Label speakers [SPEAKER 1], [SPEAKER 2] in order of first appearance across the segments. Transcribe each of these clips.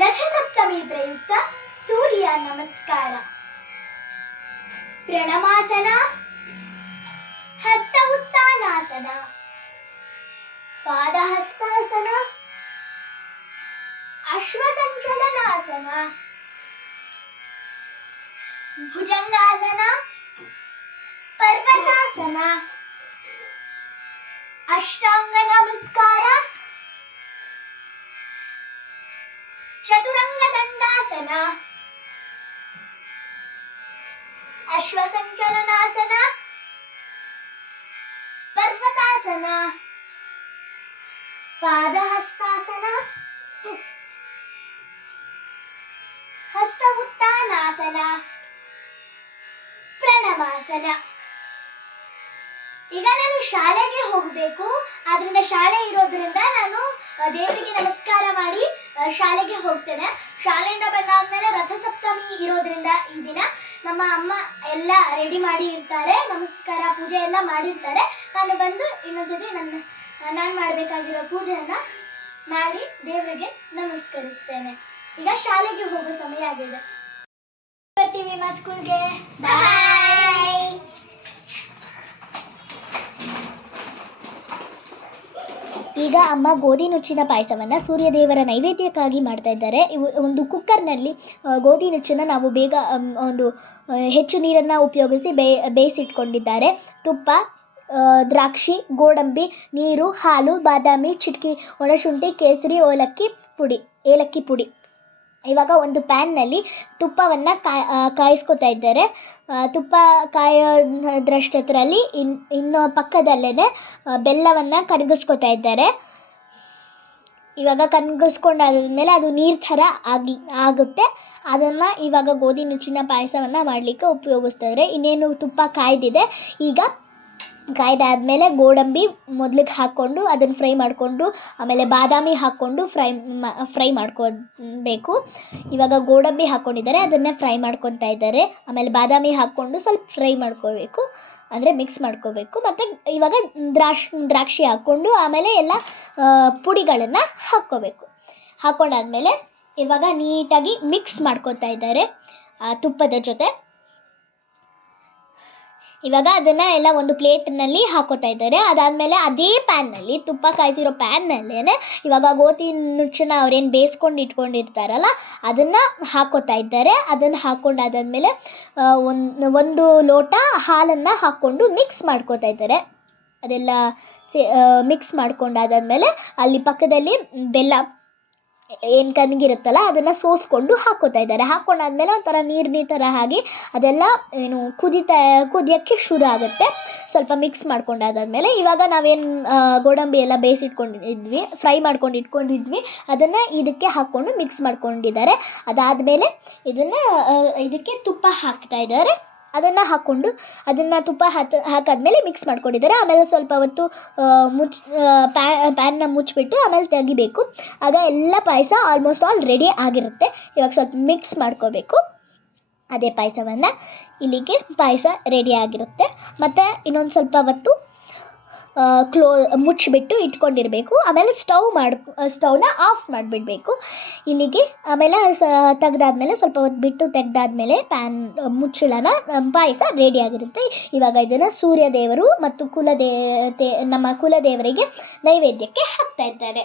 [SPEAKER 1] ರಥಸಪ್ತಮಿ ಪ್ರಯುಕ್ತ ಸೂರ್ಯ ನಮಸ್ಕಾರ ಪ್ರಣಮಾಸನ ಹಸ್ತ ಉತ್ಥಾನಾಸನ ಪಾದಹಸ್ತಾಸನ ಅಶ್ವಸಂಚಲನಾಸನ ಭುಜಂಗಾಸನ ಪರ್ವತಾಸನ ಅಷ್ಟಾಂಗ ನಮಸ್ಕಾರ ಚತುರಂಗ ದಂಡಾಸನ ಅಶ್ವಸಂಚಲನಾಸನ. ಪರ್ವತಾಸನ. ಪಾದಹಸ್ತಾಸನ. ಹಸ್ತ ಉತ್ತಾನಾಸನ ಪ್ರಣವಾಸನ. ಈಗ ನಾನು ಶಾಲೆಗೆ ಹೋಗಬೇಕು. ಆದ್ರಿಂದ ಶಾಲೆ ಇರೋದ್ರಿಂದ ನಾನು ದೇವರಿಗೆ ನಮಸ್ಕಾರ ಮಾಡಿ ಶಾಲೆಗೆ ಹೋಗ್ತೇನೆ. ಶಾಲೆಯಿಂದ ಬಂದಾದ್ಮೇಲೆ ರಥಸಪ್ತಮಿ ಇರೋದ್ರಿಂದ ಈ ದಿನ ನಮ್ಮ ಅಮ್ಮ ಎಲ್ಲ ರೆಡಿ ಮಾಡಿ ಇರ್ತಾರೆ. ನಮಸ್ಕಾರ, ಪೂಜೆ ಎಲ್ಲ ಮಾಡಿರ್ತಾರೆ. ನಾನು ಬಂದು ಇನ್ನೊಂದ್ಸತಿ ನನ್ನ, ನಾನು ಮಾಡಬೇಕಾಗಿರೋ ಪೂಜೆಯನ್ನ ಮಾಡಿ ದೇವರಿಗೆ ನಮಸ್ಕರಿಸ್ತೇನೆ. ಈಗ ಶಾಲೆಗೆ ಹೋಗೋ ಸಮಯ ಆಗಿದೆ. ಬರ್ತೀವಿ ಮಾ ಸ್ಕೂಲ್ಗೆ ಈಗ ಅಮ್ಮ ಗೋಧಿ ನುಚ್ಚಿನ ಪಾಯಸವನ್ನು ಸೂರ್ಯದೇವರ ನೈವೇದ್ಯಕ್ಕಾಗಿ ಮಾಡ್ತಾ ಇದ್ದಾರೆ. ಇವು ಒಂದು ಕುಕ್ಕರ್ನಲ್ಲಿ ಗೋಧಿ ನುಚ್ಚನ್ನು ನಾವು ಬೇಗ ಒಂದು ಹೆಚ್ಚು ನೀರನ್ನು ಉಪಯೋಗಿಸಿ ಬೇ, ಬೇಯಿಸಿಟ್ಕೊಂಡಿದ್ದಾರೆ. ತುಪ್ಪ ದ್ರಾಕ್ಷಿ, ಗೋಡಂಬಿ, ನೀರು, ಹಾಲು, ಬಾದಾಮಿ, ಚಿಟಕಿ, ಒಣಶುಂಠಿ, ಕೇಸರಿ, ಏಲಕ್ಕಿ ಪುಡಿ ಏಲಕ್ಕಿ ಪುಡಿ. ಇವಾಗ ಒಂದು ಪ್ಯಾನ್ನಲ್ಲಿ ತುಪ್ಪವನ್ನು ಕಾಯ್ ಕಾಯಿಸ್ಕೊತಾ ಇದ್ದಾರೆ. ತುಪ್ಪ ಕಾಯೋದ್ರಷ್ಟರಲ್ಲಿ ಇನ್, ಇನ್ನು ಪಕ್ಕದಲ್ಲೇ ಬೆಲ್ಲವನ್ನು ಕರಗಿಸ್ಕೊತಾ ಇದ್ದಾರೆ. ಇವಾಗ ಕರಗಿಸ್ಕೊಂಡಾದ್ಮೇಲೆ ಅದು ನೀರು ಥರ ಆಗಿ ಆಗುತ್ತೆ. ಅದನ್ನು ಇವಾಗ ಗೋಧಿ ನುಚ್ಚಿನ ಪಾಯಸವನ್ನು ಮಾಡಲಿಕ್ಕೆ ಉಪಯೋಗಿಸ್ತಾರೆ ಇನ್ನೇನು ತುಪ್ಪ ಕಾಯ್ದಿದೆ. ಈಗ ಕಾಯ್ದಾದ್ಮೇಲೆ ಗೋಡಂಬಿ ಮೊದ್ಲಿಗೆ ಹಾಕ್ಕೊಂಡು ಅದನ್ನು ಫ್ರೈ ಮಾಡಿಕೊಂಡು, ಆಮೇಲೆ ಬಾದಾಮಿ ಹಾಕ್ಕೊಂಡು ಫ್ರೈ ಮಾ, ಫ್ರೈ ಮಾಡ್ಕೊಬೇಕು ಇವಾಗ ಗೋಡಂಬಿ ಹಾಕ್ಕೊಂಡಿದ್ದಾರೆ ಅದನ್ನೇ ಫ್ರೈ ಮಾಡ್ಕೊತಾ ಇದ್ದಾರೆ. ಆಮೇಲೆ ಬಾದಾಮಿ ಹಾಕ್ಕೊಂಡು ಸ್ವಲ್ಪ ಫ್ರೈ ಮಾಡ್ಕೋಬೇಕು, ಅಂದರೆ ಮಿಕ್ಸ್ ಮಾಡ್ಕೋಬೇಕು. ಮತ್ತು ಇವಾಗ ದ್ರಾಕ್ಷಿ ದ್ರಾಕ್ಷಿ ಹಾಕ್ಕೊಂಡು ಆಮೇಲೆ ಎಲ್ಲ ಪುಡಿಗಳನ್ನು ಹಾಕ್ಕೋಬೇಕು. ಹಾಕ್ಕೊಂಡಾದ್ಮೇಲೆ ಇವಾಗ ನೀಟಾಗಿ ಮಿಕ್ಸ್ ಮಾಡ್ಕೊತಾ ಇದ್ದಾರೆ ತುಪ್ಪದ ಜೊತೆ. ಇವಾಗ ಅದನ್ನು ಎಲ್ಲ ಒಂದು ಪ್ಲೇಟ್ನಲ್ಲಿ ಹಾಕೋತಾ ಇದ್ದಾರೆ. ಅದಾದಮೇಲೆ ಅದೇ ಪ್ಯಾನ್ನಲ್ಲಿ, ತುಪ್ಪ ಕಾಯಿಸಿರೋ ಪ್ಯಾನ್ನಲ್ಲೇ ಇವಾಗ ಗೋತಿ ನುಚ್ಚನ್ನ ಅವ್ರೇನು ಬೇಯಿಸ್ಕೊಂಡು ಇಟ್ಕೊಂಡಿರ್ತಾರಲ್ಲ, ಅದನ್ನು ಹಾಕೋತಾ ಇದ್ದಾರೆ. ಅದನ್ನು ಹಾಕ್ಕೊಂಡಾದಾದ್ಮೇಲೆ ಒಂದು ಒಂದು ಲೋಟ ಹಾಲನ್ನು ಹಾಕ್ಕೊಂಡು ಮಿಕ್ಸ್ ಮಾಡ್ಕೋತಾ ಇದ್ದಾರೆ. ಅದೆಲ್ಲ ಸೇ ಮಿಕ್ಸ್ ಮಾಡ್ಕೊಂಡಾದ್ಮೇಲೆ ಅಲ್ಲಿ ಪಕ್ಕದಲ್ಲಿ ಬೆಲ್ಲ ಏನು ಕನಗಿರುತ್ತಲ್ಲ ಅದನ್ನು ಸೋಸ್ಕೊಂಡು ಹಾಕೋತಾ ಇದ್ದಾರೆ. ಹಾಕೊಂಡಾದ್ಮೇಲೆ ಒಂಥರ ನೀರು ನೀರು ಥರ ಆಗಿ ಅದೆಲ್ಲ ಏನು ಕುದಿತಾ, ಕುದಿಯೋಕ್ಕೆ ಶುರು ಆಗುತ್ತೆ. ಸ್ವಲ್ಪ ಮಿಕ್ಸ್ ಮಾಡ್ಕೊಂಡಾದ್ಮೇಲೆ ಇವಾಗ ನಾವೇನು ಗೋಡಂಬಿ ಎಲ್ಲ ಬೇಯಿಸಿಟ್ಕೊಂಡಿದ್ವಿ, ಫ್ರೈ ಮಾಡ್ಕೊಂಡು ಇಟ್ಕೊಂಡಿದ್ವಿ ಅದನ್ನು ಇದಕ್ಕೆ ಹಾಕೊಂಡು ಮಿಕ್ಸ್ ಮಾಡ್ಕೊಂಡಿದ್ದಾರೆ. ಅದಾದ್ಮೇಲೆ ಇದನ್ನು ಇದಕ್ಕೆ ತುಪ್ಪ ಹಾಕ್ತಾ ಇದ್ದಾರೆ. ಅದನ್ನು ಹಾಕ್ಕೊಂಡು ಅದನ್ನು ತುಪ್ಪ ಹಾಕಿ ಹಾಕಾದ್ಮೇಲೆ ಮಿಕ್ಸ್ ಮಾಡ್ಕೊಂಡಿದ್ದಾರೆ. ಆಮೇಲೆ ಸ್ವಲ್ಪ ಹೊತ್ತು ಮುಚ್ಚಿ ಮುಚ್ಚ ಪ್ಯಾ ಪ್ಯಾನ್ನ ಮುಚ್ಚಿಬಿಟ್ಟು ಆಮೇಲೆ ತೆಗಿಬೇಕು. ಆಗ ಎಲ್ಲ ಪಾಯಸ ಆಲ್ಮೋಸ್ಟ್ ಆಲ್ ರೆಡಿ ಆಗಿರುತ್ತೆ. ಇವಾಗ ಸ್ವಲ್ಪ ಮಿಕ್ಸ್ ಮಾಡ್ಕೋಬೇಕು. ಅದೇ ಪಾಯಸವನ್ನು ಇಲ್ಲಿಗೆ ಪಾಯಸ ರೆಡಿ ಆಗಿರುತ್ತೆ. ಮತ್ತು ಇನ್ನೊಂದು ಸ್ವಲ್ಪ ಹೊತ್ತು ಕ್ಲೋ, ಮುಚ್ಚಿಬಿಟ್ಟು ಇಟ್ಕೊಂಡಿರಬೇಕು. ಆಮೇಲೆ ಸ್ಟವ್ ಮಾಡಿ ಸ್ಟವ್ನ ಆಫ್ ಮಾಡಿಬಿಡ್ಬೇಕು. ಇಲ್ಲಿಗೆ ಆಮೇಲೆ ಸ, ತೆಗ್ದಾದ್ಮೇಲೆ ಸ್ವಲ್ಪ ಹೊತ್ತು ಬಿಟ್ಟು ತೆಗ್ದಾದ್ಮೇಲೆ ಪ್ಯಾನ್, ಮುಚ್ಚಳನ ಪಾಯಸ ರೆಡಿ ಆಗಿರುತ್ತೆ. ಇವಾಗ ಇದನ್ನು ಸೂರ್ಯದೇವರು ಮತ್ತು ಕುಲದೇವತೆ ನಮ್ಮ ಕುಲದೇವರಿಗೆ ನೈವೇದ್ಯಕ್ಕೆ ಹಾಕ್ತಾ ಇದ್ದಾರೆ.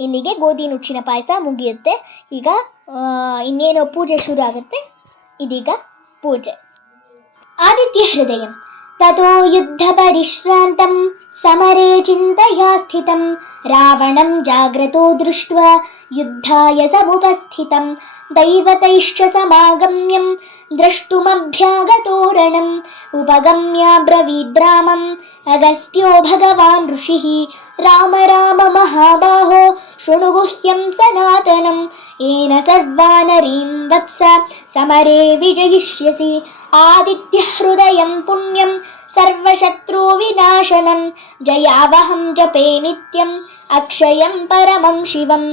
[SPEAKER 1] ಇಲ್ಲಿಗೆ ಗೋಧಿ ನುಚ್ಚಿನ ಪಾಯಸ ಮುಗಿಯುತ್ತೆ. ಈಗ ಇನ್ನೇನು ಪೂಜೆ ಶುರು ಆಗುತ್ತೆ. ಇದೀಗ ಪೂಜೆ. ಆದಿತ್ಯ ಹೃದಯ. ततो युद्धपरिश्रान्तं समरे चिन्तया स्थितं रावणं जाग्रतो दृष्ट्वा युद्धाय समुपस्थितं दैवतैश्च समागम्यं द्रष्टुमभ्यागतोरणम् उपगम्याब्रवीद्रामम् अगस्त्यो भगवान् ऋषिः राम राम महाबाहो शृणुगुह्यं सनातनं येन सर्वानरीं वत्स समरे विजयिष्यसि आदित्यहृदयं पुण्यं सर्वशत्रुविनाशनं जयावहं जपे नित्यम् अक्षयं परमं शिवं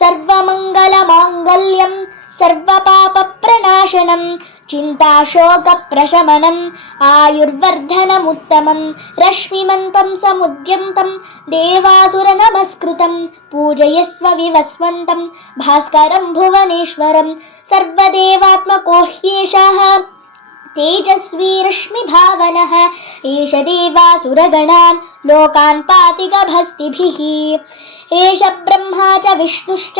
[SPEAKER 1] सर्वमङ्गलमाङ्गल्यं सर्वपापप्रणाशनं चिन्ताशोकप्रशमनम् आयुर्वर्धनमुत्तमं रश्मिमन्तं समुद्यन्तं देवासुरनमस्कृतं पूजयस्व विवस्वन्तं भास्करं भुवनेश्वरं सर्वदेवात्मको ह्येषः तेजस्वी रश्मिभावनः एष देवासुरगणान् लोकान् पाति गभस्तिभिः एष ब्रह्मा च विष्णुश्च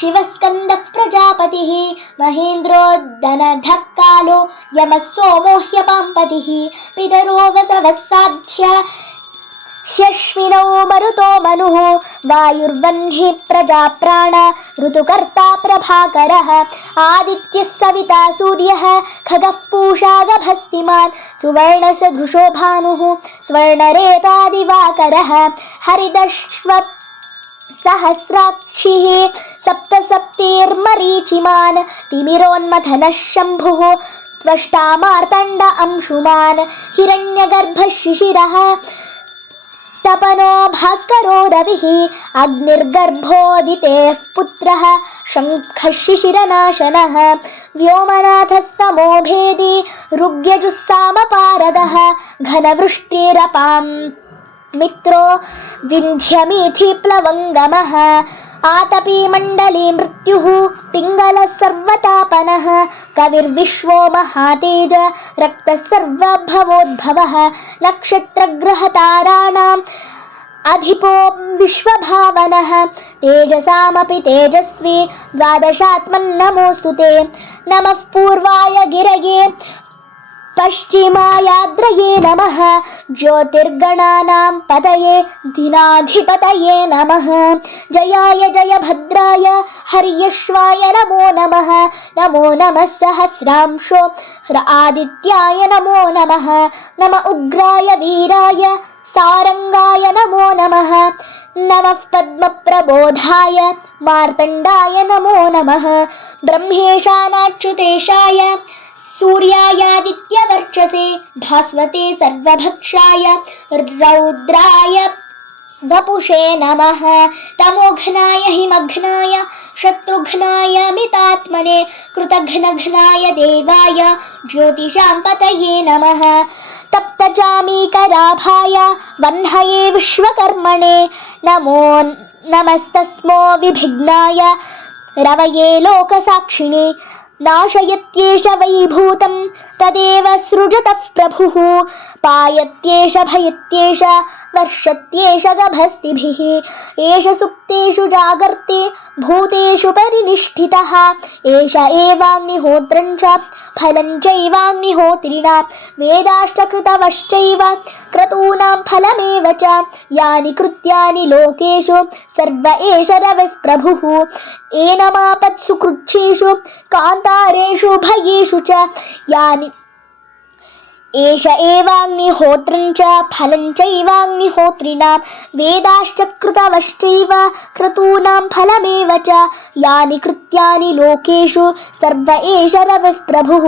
[SPEAKER 1] शिवस्कन्दः प्रजापतिः महेन्द्रोद्दनधः कालो यमः सोमो ह्यपाम्पतिः पितरो वसवः साध्य ह्यश्विनौ मरुतो मनुः वायुर्वह्निः प्रजाप्राण ऋतुकर्ता प्रभाकरः आदित्यः सविता सूर्यः खगः पूषा गभस्तिमान् सुवर्णसदृशो भानुः स्वर्णरेतादिवाकरः हरिदश्व सहस्राक्षिः सप्तसप्तिर्मरीचिमान् तिमिरोन्मथनः शम्भुः त्वष्टा मार्तण्ड अंशुमान् हिरण्यगर्भः शिशिरः तपनो भास्करो रविः अग्निर्गर्भोदितेः पुत्रः शङ्खः शिशिरनाशनः व्योमनाथस्तमो भेदी ऋग्यजुस्सामपारदः घनवृष्टिरपां मित्रो विन्ध्यमीथि प्लवङ्गमः आतपी मण्डली मृत्युः पिङ्गलः सर्वतापनः कविर्विश्वो महातेज रक्तः सर्वभवोद्भवः नक्षत्रग्रहताराणाम् अधिपो विश्वभावनः तेजसामपि तेजस्वी द्वादशात्मन्नमोऽस्तु ते नमः पूर्वाय गिरये पश्चिमायाद्रये नमः ज्योतिर्गणानां पतये दिनाधिपतये नमः। जयाय जयभद्राय हर्यश्वाय नमो नमः। नमो नमः सहस्रांशो। आदित्याय नमो नमः। नम उग्राय वीराय सारङ्गाय नमो नमः। नमः पद्मप्रबोधाय मार्तण्डाय नमो नमः। ब्रह्मेशानाच्युतेशाय सूर्यायादित्यवर्चसे भास्वते सर्वभक्षाय रौद्राय वपुषे नमः। तमोघ्नाय हिमघ्नाय शत्रुघ्नाय मितात्मने कृतघ्नघ्नाय देवाय ज्योतिषां पतये नमः। तप्तचामीकराभाय वह्नये विश्वकर्मणे नमो नमस्तस्मो विभिघ्नाय रवये लोकसाक्षिणे नाशयत्येष वैभूतम्। तदेव सृजतः प्रभुः। पायत्येष भयत्येष, वर्षत्येष गभस्तिभिः। एष सुप्तेषु जागर्ते, भूतेषु परिनिष्ठितः। एष एवाग्निहोत्रं च, फलं चैवाग्निहोत्रिणां। वेदाष्टकृतवश्चैव, क्रतूनां फलमेव च। यानि कृत्यानि लोकेषु, सर्व एष रविः प्रभुः। एनमापत्सु कृच्छेषु कान्तारेषु, भयेषु च। यानि ఏష ఏవాగ్నిహోత్రం చ ఫలం చైవాగ్నిహోత్రిణాం వేదాశ్చకృతవశ్చైవ క్రతూనాం ఫలమేవ చ యాని కృత్యాని లోకేషు సర్వ ఏష రవిః ప్రభుః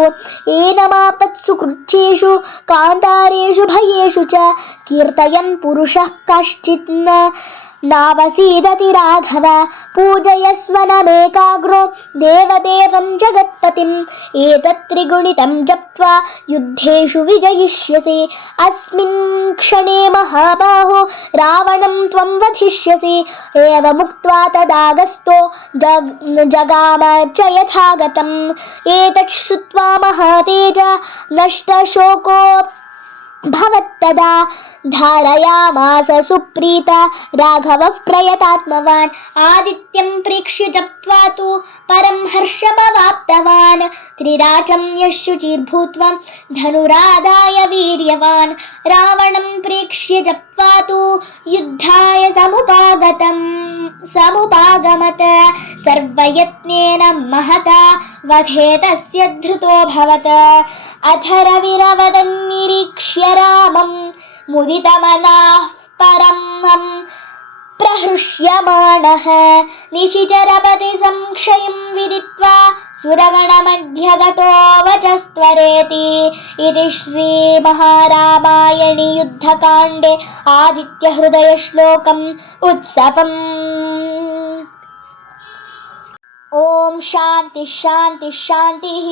[SPEAKER 1] ఏనమాపత్సు కృచ్ఛేషు కాంతారేషు భయేషు చ కీర్తయన్ పురుషः కశ్చిన్న नावसीदति राघव पूजयस्वनमेकाग्रो देवदेवं जगत्पतिम्। एतत् त्रिगुणितं जप्त्वा युद्धेषु विजयिष्यसि। अस्मिन् क्षणे महाबाहो रावणं त्वं वधिष्यसि। एवमुक्त्वा तदागस्तो जग जगाम च यथागतम्। एतत् श्रुत्वा महातेज नष्टशोको भवत्तदा धारयामास सुप्रीत राघवः प्रयतात्मवान्। आदित्यं प्रेक्ष्य जप्त्वा तु परं हर्षमवाप्तवान्। त्रिराचं यशुचिर्भूत्वा धनुरादाय वीर्यवान्। रावणं प्रेक्ष्य जप्त्वा तु युद्धाय समुपागतम् समुपागमत सर्वयत्नेन महता वधे तस्य धृतोऽभवत् अथ रविरवदन्निरीक्ष्य रामम् मुदितमनाः परमं प्रहृष्यमाणः। निशिचरपति संक्षयं विदित्वा सुरगणमध्यगतो वचस्त्वरेति इति श्रीमहारामायणे युद्धकाण्डे आदित्यहृदयश्लोकम् उत्सवम् ॐ शान्तिः शान्तिः शान्तिः